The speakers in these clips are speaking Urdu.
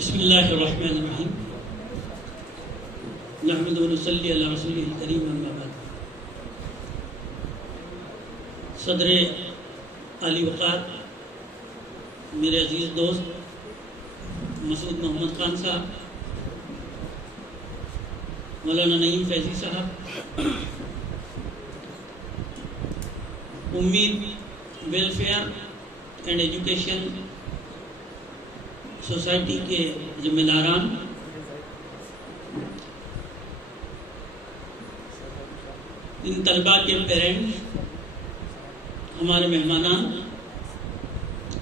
بسم اللہ الرحمن الرحیم نحمد و نصلی علی رسولہ الکریم اما بعد. صدر علی وقار میرے عزیز دوست مسعود محمد خان صاحب، مولانا نعیم فیضی صاحب، امید ویلفیئر اینڈ ایجوکیشن سوسائٹی کے ذمہ داران، ان طلباء کے پیرنٹس، ہمارے مہمانان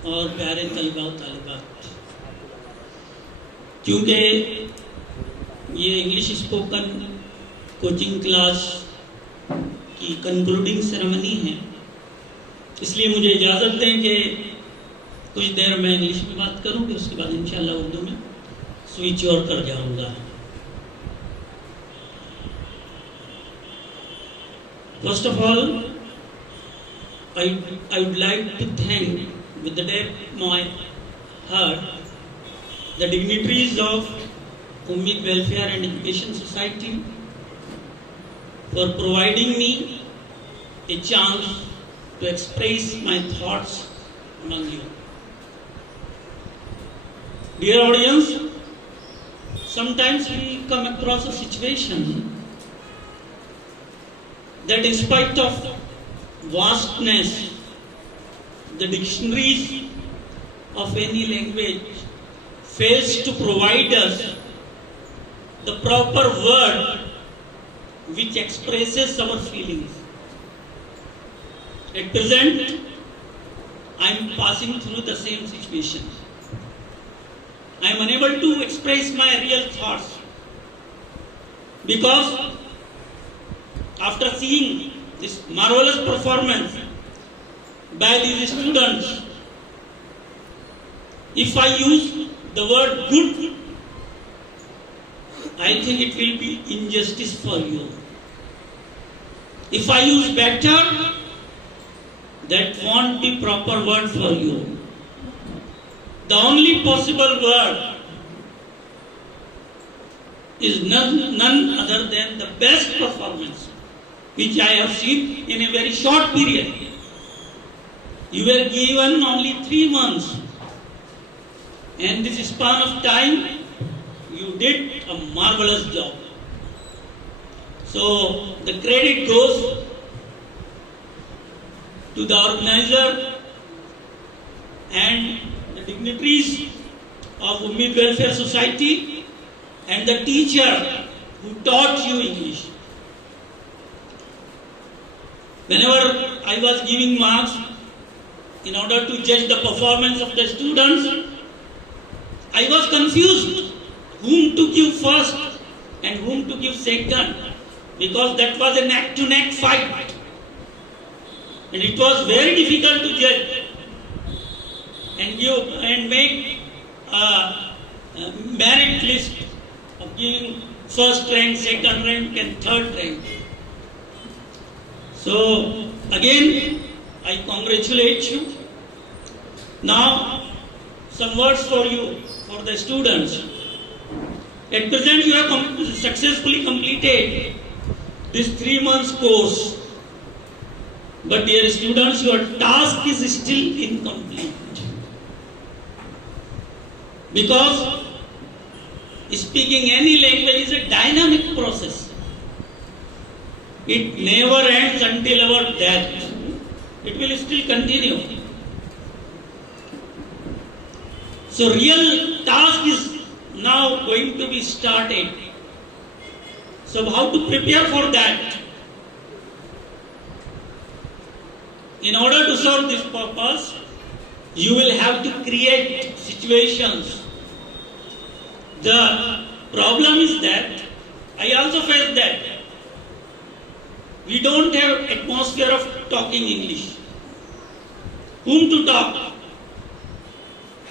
اور پیارے طلباء و طالبات، کیونکہ یہ انگلش اسپوکن کوچنگ کلاس کی کنکلوڈنگ سیریمنی ہے، اس لیے مجھے اجازت دیں کہ کچھ دیر میں انگلش میں بات کروں گی، اس کے بعد انشاءاللہ اردو میں سوئچ اور کر جاؤں گا. First of all, I would like to thank with the depth of my heart the dignitaries of Ummeed Welfare and Education Society for providing me a chance to express my thoughts among you. Dear audience, sometimes we come across a situation that in spite of vastness, the dictionaries of any language fails to provide us the proper word which expresses our feelings. At present, I am passing through the same situation. I am unable to express my real thoughts because after seeing this marvelous performance by these students, if I use the word good, I think it will be injustice for you. If I use better, that won't be proper word for you. The only possible word is none other than the best performance which I have seen in a very short period. You were given only 3 months, and this span of time you did a marvelous job. So the credit goes to the organizer and the dignitaries of Ummeed Welfare Society and the teacher who taught you English. Whenever I was giving marks in order to judge the performance of the students, I was confused whom to give first and whom to give second, because that was a neck-to-neck fight and it was very difficult to judge and make a merit list of giving first rank, second rank and third rank. So again, I congratulate you. Now some words for you, for the students. At present you have successfully completed this 3 months course. But dear students, your task is still incomplete. Because speaking any language is a dynamic process. It never ends until our death. It will still continue. So real task is now going to be started. So how to prepare for that? In order to serve this purpose, you will have to create situations. The problem is that I also face that we don't have atmosphere of talking English. Whom to talk?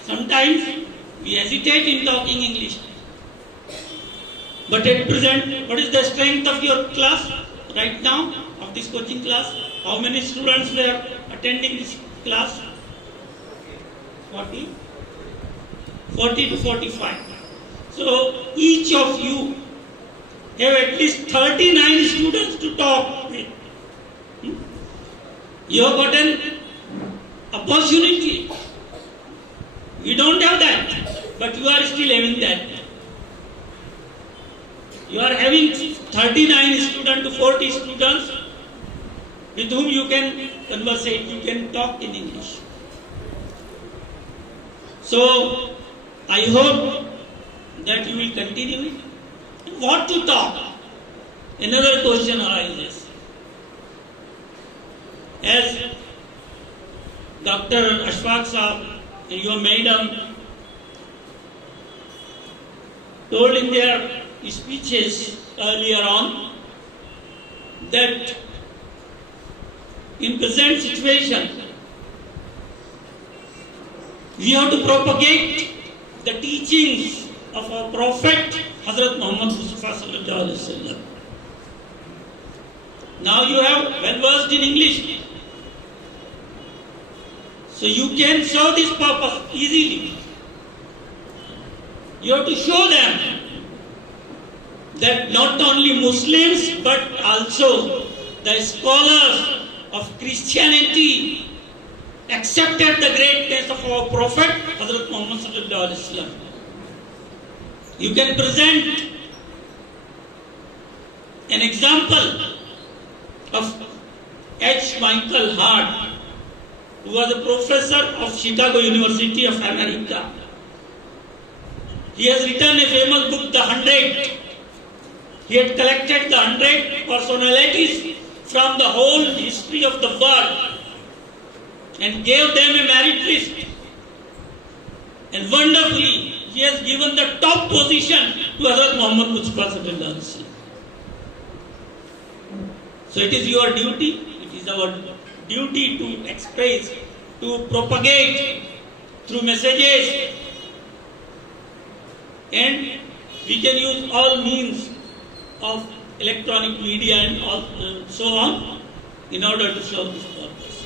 Sometimes we hesitate in talking English. But at present, what is the strength of your class right now, of this coaching class? How many students were attending this class? 40? 40 to 45. So each of you have at least 39 students to talk with. You have got an opportunity. We don't have that, but you are still having that. You are having 39 students to 40 students with whom you can conversate, you can talk in English. So I hope that you will continue it. And what to talk? Another question arises. As Dr. Ashfaq Saab and your madam told in their speeches earlier on, that in present situation we have to propagate the teachings of our Prophet Hazrat Muhammad Mustafa sallallahu alaihi wasallam. Now you have well versed in English, so you can serve this purpose easily. You have to show them that not only Muslims but also the scholars of Christianity accepted the greatness of our Prophet Hazrat Muhammad sallallahu alaihi wasallam. You can present an example of H. Michael Hart, who was a professor of Chicago University of America. He has written a famous book, The 100. He had collected the 100 personalities from the whole history of the world and gave them a merit list. And wonderfully, he has given the top position to Hazrat Muhammad Mustafa sallallahu alaihi wasallam. So it is your duty, it is our duty to express, to propagate through messages, and we can use all means of electronic media and all, so on in order to serve this purpose.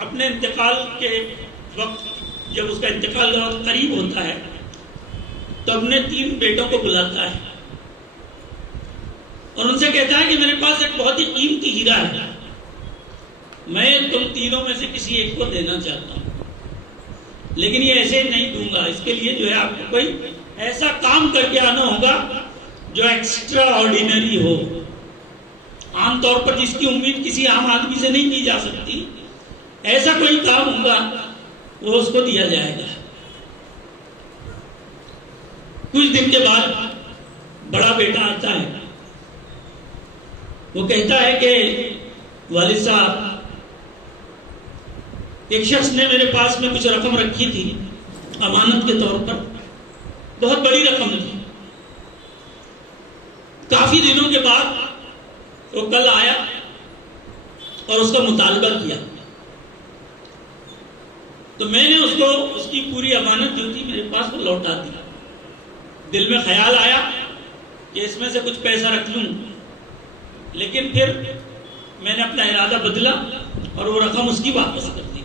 اپنے انتقال کے وقت، جب اس کا انتقال کا وقت قریب ہوتا ہے تو اپنے 3 بیٹوں کو بلاتا ہے اور ان سے کہتا ہے کہ میرے پاس ایک بہت ہی قیمتی ہیرا ہے، میں تم تینوں میں سے کسی ایک کو دینا چاہتا ہوں، لیکن یہ ایسے نہیں دوں گا، اس کے لیے جو ہے آپ کو کوئی ایسا کام کر کے آنا ہوگا جو ایکسٹرا آرڈینری ہو، عام طور پر جس کی امید کسی عام آدمی سے نہیں کی جا سکتی، ایسا کوئی کام ہوگا وہ اس کو دیا جائے گا۔ کچھ دن کے بعد بڑا بیٹا آتا ہے، وہ کہتا ہے کہ والد صاحب، ایک شخص نے میرے پاس میں کچھ رقم رکھی تھی امانت کے طور پر، بہت بڑی رقم تھی، کافی دنوں کے بعد وہ کل آیا اور اس کا مطالبہ کیا، تو میں نے اس کو اس کی پوری امانت جو تھی میرے پاس وہ لوٹا دی۔ دل میں خیال آیا کہ اس میں سے کچھ پیسہ رکھ لوں، لیکن پھر میں نے اپنا ارادہ بدلا اور وہ رقم اس کی واپس کر دی۔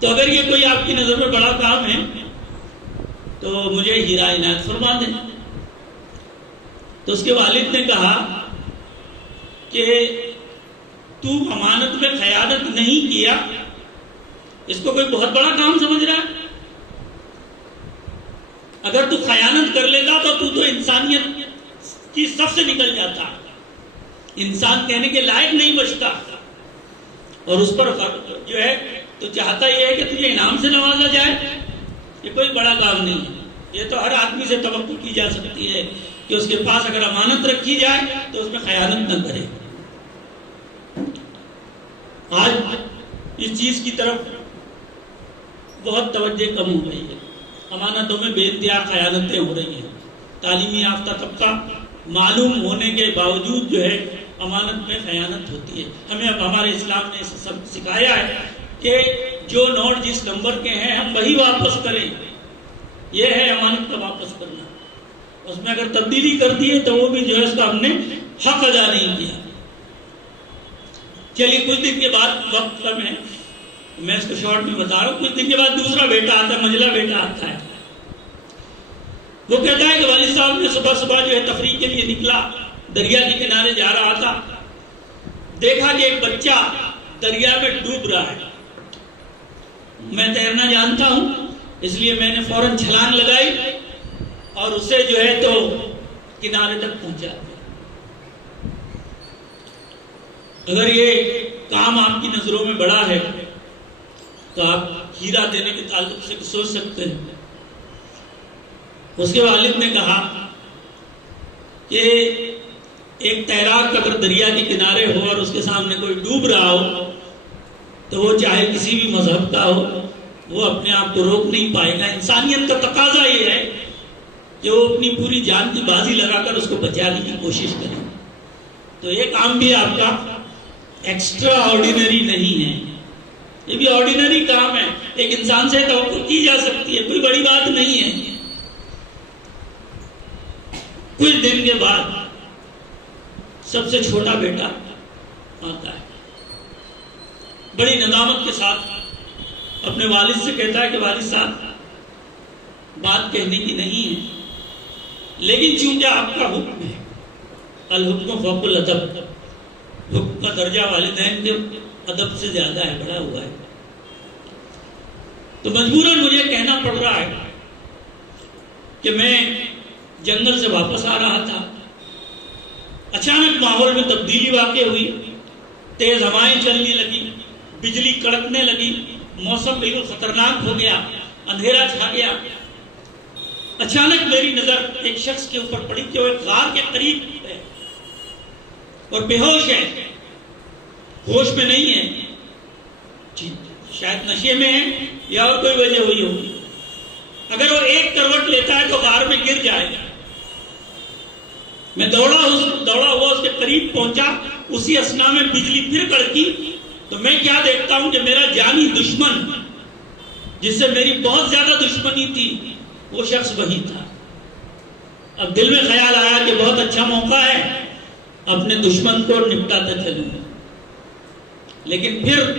تو اگر یہ کوئی آپ کی نظر میں بڑا کام ہے تو مجھے ہیرا عنایت فرما دیں۔ تو اس کے والد نے کہا کہ تو امانت میں خیانت نہیں کیا، اس کو کوئی بہت بڑا کام سمجھ رہا ہے؟ اگر تو خیانت کر لیتا تو انسانیت کی صف سے نکل جاتا، انسان کہنے کے لائق نہیں بچتا، اور اس پر جو ہے تو چاہتا یہ ہے کہ تجھے انعام سے نوازا جائے۔ یہ کوئی بڑا کام نہیں ہے، یہ تو ہر آدمی سے توقع کی جا سکتی ہے کہ اس کے پاس اگر امانت رکھی جائے تو اس میں خیانت نہ کرے۔ آج اس چیز کی طرف بہت توجہ کم ہو گئی ہے، امانتوں میں بے انتہا خیانتیں ہو رہی ہیں۔ تعلیمی یافتہ طبقہ معلوم ہونے کے باوجود جو ہے امانت میں خیانت ہوتی ہے۔ ہمیں اب ہمارے اسلام نے سب سکھایا ہے کہ جو نوٹ جس نمبر کے ہیں ہم وہی واپس کریں، یہ ہے امانت کا واپس کرنا۔ اس میں اگر تبدیلی کر دی ہے تو وہ بھی جو ہے اس کا ہم نے حق ادا نہیں کیا۔ چلیے کچھ دن کے بعد، وقت کم ہے میں اس کو شارٹ میں بتا رہا ہوں، کچھ دن کے بعد دوسرا بیٹا آتا ہے، منجلا بیٹا آتا ہے۔ وہ کہتا ہے کہ والد صاحب نے صبح صبح جو ہے تفریح کے لیے نکلا، دریا کے کنارے جا رہا تھا، دیکھا کہ ایک بچہ دریا میں ڈوب رہا ہے۔ میں تیرنا جانتا ہوں، اس لیے میں نے فوراً چھلانگ لگائی اور اسے جو ہے تو کنارے تک پہنچا دیا۔ اگر یہ کام آپ کی نظروں میں بڑا ہے تو آپ ہیرا دینے کے تعلق سے سوچ سکتے ہیں۔ اس کے والد نے کہا کہ ایک تیراک اگر دریا کے کنارے ہو اور اس کے سامنے کوئی ڈوب رہا ہو تو وہ چاہے کسی بھی مذہب کا ہو، وہ اپنے آپ کو روک نہیں پائے گا۔ انسانیت کا تقاضا یہ ہے کہ وہ اپنی پوری جان کی بازی لگا کر اس کو بچانے کی کوشش کرے۔ تو یہ کام بھی آپ کا ایکسٹرا آرڈینری نہیں ہے، یہ بھی آرڈینری کام ہے، ایک انسان سے توقع کی جا سکتی ہے، کوئی بڑی بات نہیں ہے۔ کچھ دن کے بعد سب سے چھوٹا بیٹا آتا ہے، بڑی ندامت کے ساتھ اپنے والد سے کہتا ہے کہ والد صاحب بات کہنے کی نہیں ہے، لیکن چونکہ آپ کا حکم ہے، الحکم فوق الادب، حکم کا درجہ والدین کے ادب سے زیادہ ہے، بڑا ہوا ہے، تو مجبوراً مجھے کہنا پڑ رہا ہے کہ میں جنگل سے واپس آ رہا تھا، اچانک ماحول میں تبدیلی واقع ہوئی، تیز ہوائیں چلنے لگی، بجلی کڑکنے لگی، موسم بالکل خطرناک ہو گیا، اندھیرا چھا گیا۔ اچانک میری نظر ایک شخص کے اوپر پڑی کہ وہ ایک غار کے قریب ہے اور بے ہوش ہے، ہوش میں نہیں ہے، شاید نشے میں ہے یا اور کوئی وجہ ہوئی ہوگی۔ اگر وہ ایک کروٹ لیتا ہے تو غار میں گر جائے گا۔ میں دوڑا ہوا اس کے قریب پہنچا، اسی اثنا میں بجلی پھر کڑکی، تو میں کیا دیکھتا ہوں کہ میرا جانی دشمن، جس سے میری بہت زیادہ دشمنی تھی، وہ شخص وہی تھا۔ اب دل میں خیال آیا کہ بہت اچھا موقع ہے، اپنے دشمن کو نپٹاتا چلوں، لیکن پھر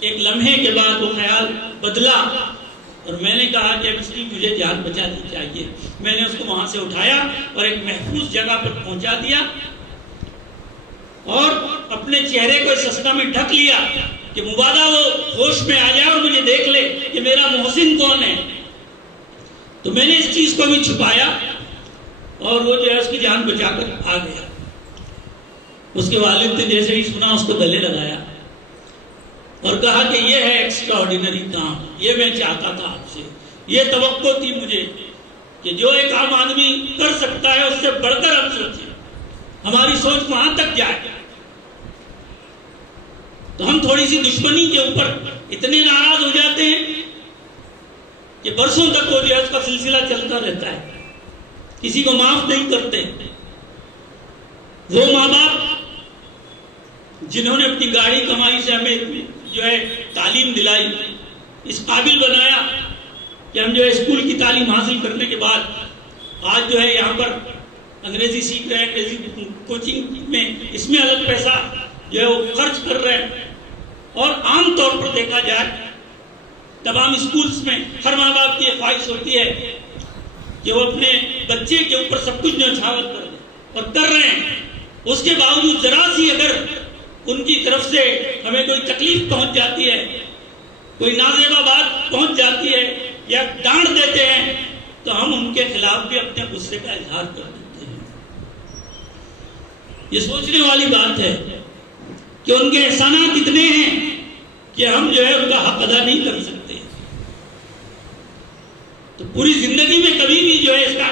ایک لمحے کے بعد وہ خیال بدلا اور میں نے کہا کہ اب اس کی مجھے جان بچانی چاہیے. میں نے اس کو وہاں سے اٹھایا اور ایک محفوظ جگہ پر پہنچا دیا اور اپنے چہرے کو اس اسنا میں ڈھک لیا کہ مبادا وہ ہوش میں آ جائے اور مجھے دیکھ لے کہ میرا محسن کون ہے. تو میں نے اس چیز کو بھی چھپایا اور وہ جو ہے اس کی جان بچا کر آ گیا. اس کے والد نے جیسے ہی سنا اس کو گلے لگایا اور کہا کہ یہ ہے ایکسٹرا آرڈینری کام, یہ میں چاہتا تھا آپ سے, یہ توقع تھی مجھے کہ جو ایک عام آدمی کر سکتا ہے اس سے بڑھ کر ہم سوچیں, ہماری سوچ وہاں تک جائے. تو ہم تھوڑی سی دشمنی کے اوپر اتنے ناراض ہو جاتے ہیں کہ برسوں تک وہ جو ہے اس کا سلسلہ چلتا رہتا ہے, کسی کو معاف نہیں کرتے. وہ ماں باپ جنہوں نے اپنی گاڑی کمائی سے ہمیں جو ہے تعلیم دلائی, اس قابل بنایا کہ ہم جو ہے اسکول کی تعلیم حاصل کرنے کے بعد آج جو ہے یہاں پر انگریزی سیکھ رہے ہیں, انگریزی کوچنگ میں اس میں الگ پیسہ جو ہے وہ خرچ کر رہے ہیں. اور عام طور پر دیکھا جائے تمام اسکولز میں ہر ماں باپ کی خواہش ہوتی ہے کہ وہ اپنے بچے کے اوپر سب کچھ نچھاور کر دیں, اور کر رہے ہیں. اس کے باوجود ذرا سی اگر ان کی طرف سے ہمیں کوئی تکلیف پہنچ جاتی ہے, کوئی نازیبہ بات پہنچ جاتی ہے یا ڈانٹ دیتے ہیں, تو ہم ان کے خلاف بھی اپنے غصے کا اظہار کر دیتے ہیں. یہ سوچنے والی بات ہے کہ ان کے احسانات اتنے ہیں کہ ہم جو ہے ان کا حق ادا نہیں کر سکتے. تو پوری زندگی میں کبھی بھی جو ہے اس کا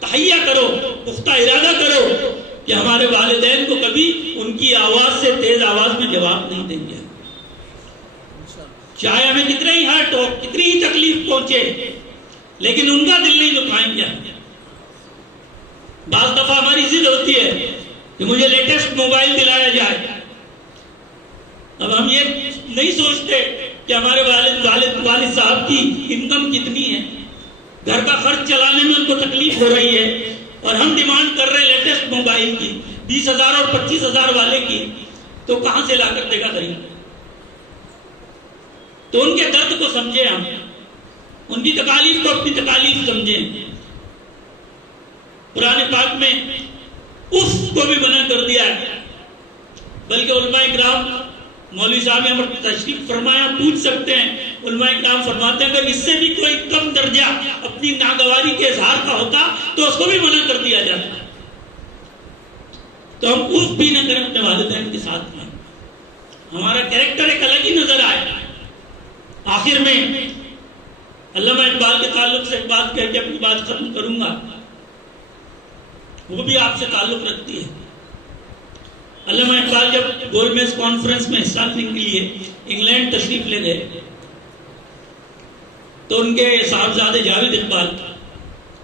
تہیہ کرو, پختہ ارادہ کرو کہ ہمارے والدین کو کبھی ان کی آواز سے تیز آواز میں جواب نہیں دیں گے. چاہے ہمیں کتنے ہی ہرٹ ہو, کتنی ہی تکلیف پہنچے, لیکن ان کا دل نہیں دکھائیں گے. بعض دفعہ ہماری ضد ہوتی ہے کہ مجھے لیٹسٹ موبائل دلایا جائے. اب ہم یہ نہیں سوچتے کہ ہمارے والد صاحب کی انکم کتنی ہے, گھر کا خرچ چلانے میں ان کو تکلیف ہو رہی ہے, اور ہم ڈیمانڈ کر رہے ہیں لیٹسٹ موبائل کی 20,000 اور 25,000 والے کی, تو کہاں سے لا کر دے گا غریب. تو ان کے درد کو سمجھیں, ہم ان کی تکالیف کو اپنی تکالیف سمجھیں. قرآن پاک میں اف کو بھی منع کر دیا ہے, بلکہ علماء کرام, مولوی صاحب یہاں پر تشریف فرمایا, پوچھ سکتے ہیں, علماء کرام فرماتے ہیں اگر اس سے بھی کوئی کم درجہ اپنی ناگواری کے اظہار کا ہوتا تو اس کو بھی منع کر دیا جاتا. تو ہم اف بھی نہ کریں اپنے والدین کے ساتھ میں, ہمارا کیریکٹر ایک الگ ہی نظر آئے. آخر میں علامہ اقبال کے تعلق سے ایک بات کہہ کے اپنی بات ختم کروں گا, وہ بھی آپ سے تعلق رکھتی ہے. علامہ اقبال جب گولمیز کانفرنس میں حصہ لینے کے لیے انگلینڈ تشریف لے گئے تو ان کے صاحبزادے جاوید اقبال,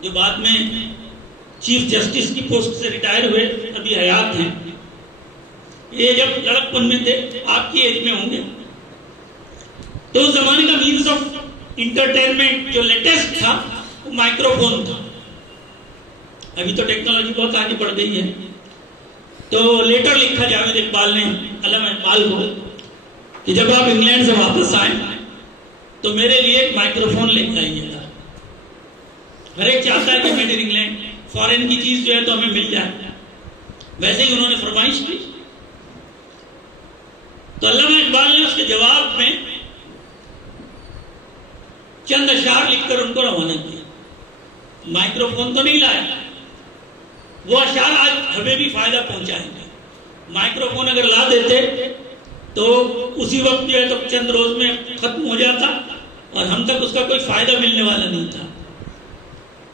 جو بعد میں چیف جسٹس کی پوسٹ سے ریٹائر ہوئے, ابھی حیات ہیں, یہ جب لڑکپن میں تھے, آپ کی ایج میں ہوں گے, تو اس زمانے کا مینز آف انٹرٹینمنٹ جو لیٹسٹ تھا وہ مائکرو فون تھا. ابھی تو ٹیکنالوجی بہت آگے بڑھ گئی ہے. تو لیٹر لکھا جاوید اقبال نے علامہ اقبال کو کہ جب آپ انگلینڈ سے واپس آئیں تو میرے لیے ایک مائکرو فون لے کے آئیے گا. ہر ایک چاہتا ہے کہ میڈ ان انگلینڈ, فارن کی چیز جو ہے تو ہمیں مل جائے. ویسے ہی انہوں نے فرمائش کی. تو علامہ اقبال نے اس کے جواب میں چند اشعار لکھ کر ان کو روانہ کیا. مائکرو فون تو نہیں لایا, وہ اشعار آج ہمیں بھی فائدہ پہنچائیں گے. مائکرو فون اگر لا دیتے تو اسی وقت جو ہے تو چند روز میں ختم ہو جاتا اور ہم تک اس کا کوئی فائدہ ملنے والا نہیں تھا.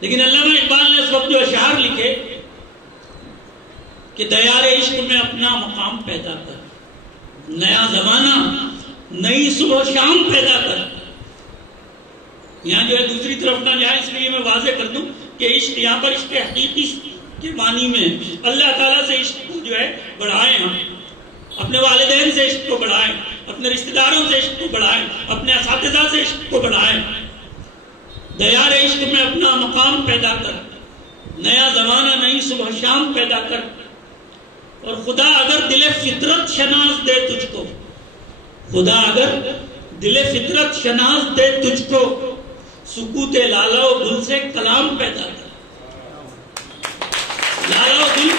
لیکن علامہ اقبال نے اس وقت جو اشعار لکھے کہ دیار عشق میں اپنا مقام پیدا کر, نیا زمانہ نئی صبح شام پیدا کر. یہاں جو ہے دوسری طرف نہ جائے, اس لیے میں واضح کر دوں کہ عشق یہاں پر عشق حقیقی کے معنی میں اللہ تعالیٰ سے عشق کو جو ہے بڑھائیں, ہم اپنے والدین سے عشق کو بڑھائیں, اپنے رشتہ داروں سے عشق کو بڑھائیں, اپنے اساتذہ سے عشق کو بڑھائیں. دیار عشق میں اپنا مقام پیدا کر, نیا زمانہ نئی صبح شام پیدا کر. اور خدا اگر دل فطرت شناس دے تجھ کو خدا اگر دل فطرت شناس دے تجھ کو، سکوت لالا و گل سے کلام پیدا کر. لالا و گل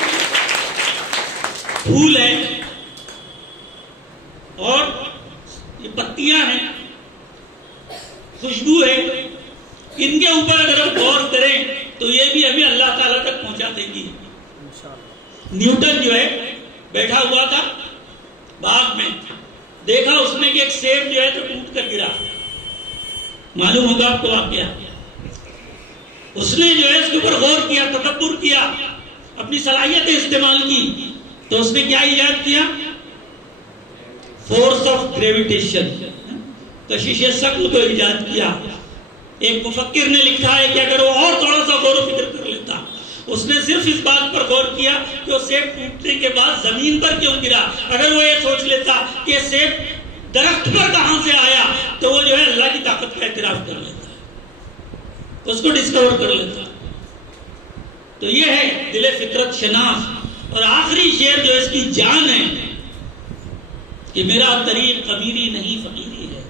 پھول ہے اور یہ پتیاں ہیں، خوشبو ہے، ان کے اوپر اگر ہم غور کریں تو یہ بھی ہمیں اللہ تعالیٰ تک پہنچا دے گی. نیوٹن جو ہے بیٹھا ہوا تھا باغ میں، دیکھا اس نے کہ ایک سیب جو ہے تو ٹوٹ کر گرا. معلوم ہوگا آپ کو واقعہ. اس نے جو ہے اس کے اوپر غور کیا، تدبر کیا، اپنی صلاحیتیں استعمال کی، تو اس نے کیا ایجاد کیا؟ فورس آف گریویٹیشن، کشش ثقل کو ایجاد کیا. ایک مفکر نے لکھا ہے کہ اگر وہ اور تھوڑا سا غور و فکر کر لیتا، اس نے صرف اس بات پر غور کیا کہ وہ سیب ٹوٹنے کے بعد زمین پر کیوں گرا. اگر وہ یہ سوچ لیتا کہ یہ سیب درخت پر کہاں سے آیا، تو وہ جو ہے اللہ کی طاقت کا اعتراف کر لیتا، اس کو ڈسکور کر لیتا. تو یہ ہے دل فطرت شناس. اور آخری شعر جو اس کی جان ہے کہ میرا طریق امیری نہیں فقیری ہے،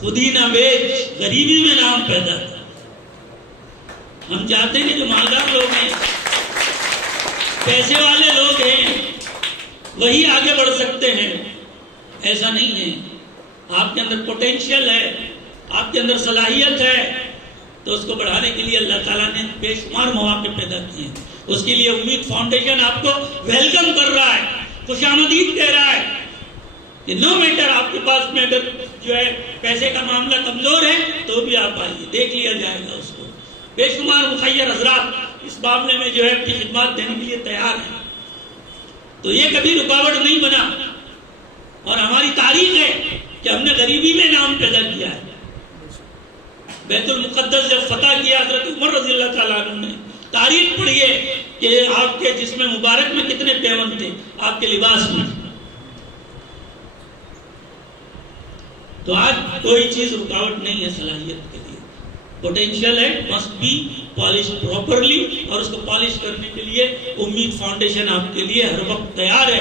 خودی نہ بیچ غریبی میں نام پیدا ہے. ہم چاہتے ہیں کہ جو مالدار لوگ ہیں، پیسے والے لوگ ہیں، وہی آگے بڑھ سکتے ہیں. ایسا نہیں ہے. آپ کے اندر پوٹینشیل ہے، آپ کے اندر صلاحیت ہے، تو اس کو بڑھانے کے لیے اللہ تعالیٰ نے بے شمار مواقع پیدا کیے. اس کے لیے امید فاؤنڈیشن آپ کو ویلکم کر رہا ہے، خوش آمدید کہہ رہا ہے کہ نو میٹر آپ کے پاس میں اگر جو ہے پیسے کا معاملہ کمزور ہے تو بھی آپ آئیے، دیکھ لیا جائے گا اس کو. بے شمار مخیر حضرات اس معاملے میں جو ہے اپنی خدمات دینے کے لیے تیار ہیں. تو یہ کبھی رکاوٹ نہیں بنا، اور ہماری تاریخ ہے کہ ہم نے غریبی میں نام پیدا کیا ہے. بیت المقدس جب فتح کیا حضرت عمر رضی اللہ تعالیٰ عنہ نے، تاریخ پڑھیے کہ آپ کے جسم مبارک میں کتنے پیوند تھے، آپ کے لباس میں. تو آج کوئی چیز رکاوٹ نہیں ہے صلاحیت کے لیے. پوٹینشیل ہے، مسٹ بی پالش پراپرلی، اور اس کو پالش کرنے کے لیے امید فاؤنڈیشن آپ کے لیے ہر وقت تیار ہے.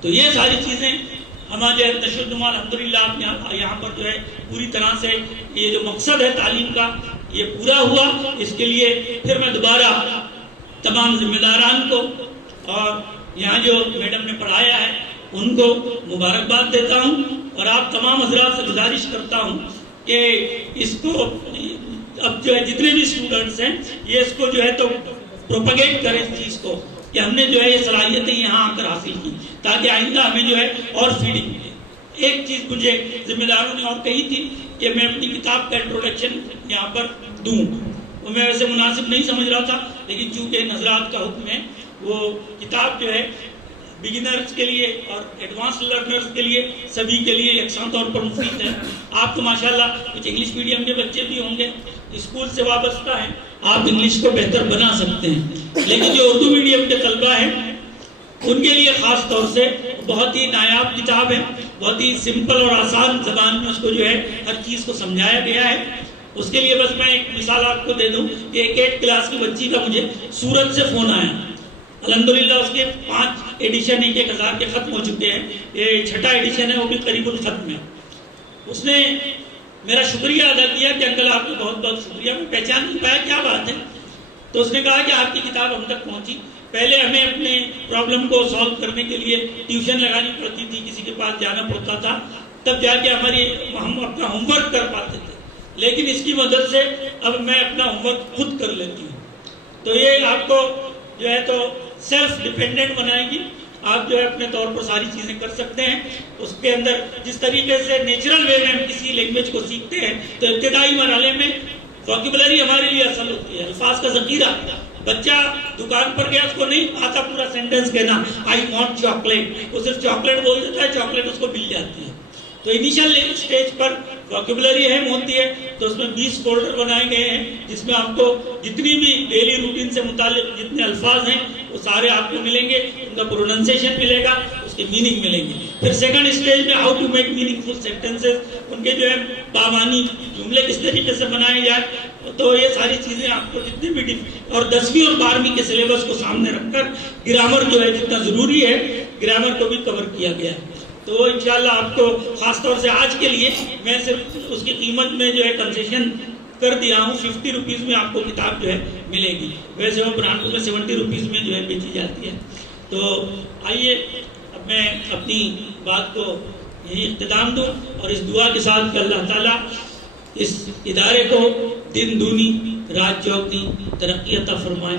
تو یہ ساری چیزیں ہمارا جو ہے نشر نما الحمدللہ آپ یہاں پر جو ہے پوری طرح سے یہ جو مقصد ہے تعلیم کا یہ پورا ہوا. اس کے لیے پھر میں دوبارہ تمام ذمہ داران کو اور یہاں جو میڈم نے پڑھایا ہے ان کو مبارکباد دیتا ہوں، اور آپ تمام حضرات سے گزارش کرتا ہوں کہ اس کو اب جو ہے جتنے بھی اسٹوڈنٹس ہیں یہ اس کو جو ہے تو پروپیگیٹ کریں اس چیز کو کہ ہم نے جو ہے یہ صلاحیتیں یہاں آ کر حاصل کی، تاکہ آئندہ ہمیں جو ہے اور فیڈنگ ملے. ایک چیز مجھے ذمہ داروں نے اور کہی تھی کہ میں اپنی کتاب کا انٹروڈکشن یہاں پر دوں. وہ میں ویسے مناسب نہیں سمجھ رہا تھا، لیکن چونکہ نظرات کا حکم ہے، وہ کتاب جو ہے بگنرز کے لیے اور ایڈوانس لرنرز کے لیے سبھی کے لیے یکساں طور پر مفید ہے. آپ تو ماشاءاللہ کچھ انگلش میڈیم کے بچے بھی ہوں گے، اسکول سے وابستہ ہیں، آپ انگلش کو بہتر بنا سکتے ہیں. لیکن جو اردو میڈیم کے طلبہ ہیں ان کے لیے خاص طور سے بہت ہی نایاب کتاب ہے، بہت ہی سمپل اور آسان زبان میں اس کو جو ہے ہر چیز کو سمجھایا گیا ہے. اس کے لیے بس میں ایک مثال آپ کو دے دوں کہ ایک 8 کلاس کی بچی کا مجھے سورت سے فون آیا. الحمدللہ اس کے 5 ایڈیشن 1,000 کے ختم ہو چکے ہیں، یہ 6واں ایڈیشن ہے، وہ بھی قریب الختم ہے. اس نے میرا شکریہ ادا کیا کہ انکل آپ کو بہت بہت شکریہ. میں پہچان نہیں پایا کیا بات ہے. تو اس نے کہا کہ آپ کی کتاب ہم تک پہنچی. پہلے ہمیں اپنے پرابلم کو سالو کرنے کے لیے ٹیوشن لگانی پڑتی تھی، کسی کے پاس جانا پڑتا تھا، تب جا کے ہم اپنا ہوم ورک کر پاتے تھے. لیکن اس کی مدد سے اب میں اپنا ہوم ورک خود کر لیتی ہوں. تو یہ آپ کو جو ہے تو سیلف ڈیپینڈنٹ بنائے گی. آپ جو ہے اپنے طور پر ساری چیزیں کر سکتے ہیں. اس کے اندر جس طریقے سے نیچرل وے میں ہم کسی لینگویج کو سیکھتے ہیں تو ابتدائی مرحلے میں ووکیبلری ہمارے لیے اصل ہوتی ہے، الفاظ کا ذخیرہ. بچہ دکان پر گیا، اس کو نہیں آتا پورا سینٹینس کہنا آئی وانٹ چاکلیٹ، وہ صرف چاکلیٹ بول دیتا ہے، چاکلیٹ اس کو مل جاتی ہے. تو انیشل اسٹیج پر ووکیبلری اہم ہوتی ہے. تو اس میں 20 فولڈر بنائے گئے ہیں جس میں آپ کو جتنی بھی ڈیلی روٹین سے متعلق جتنے الفاظ ہیں وہ سارے آپ کو ملیں گے. ان کا پروننسیشن ملے گا، اس کے میننگ ملیں گے. پھر سیکنڈ اسٹیج میں how to make meaningful sentences, ان کے جو ہے بامعنی جملے کس طریقے سے بنائے جائے. تو یہ ساری چیزیں آپ کو جتنی بھی اور 10ویں اور 12ویں کے سلیبس کو سامنے رکھ کر گرامر جو ہے جتنا ضروری ہے گرامر کو بھی کور کیا گیا ہے. تو وہ انشاءاللہ آپ کو خاص طور سے آج کے لیے میں صرف اس کی قیمت میں جو ہے کنسیشن کر دیا ہوں. 50 روپیز میں آپ کو کتاب جو ہے ملے گی. ویسے وہ برہانپور میں 70 روپیز میں جو ہے بیچی جاتی ہے. تو آئیے اب میں اپنی بات کو یہی اختتام دوں اور اس دعا کے ساتھ کہ اللہ تعالیٰ اس ادارے کو دن دونی رات چوگنی ترقی عطا فرمائے.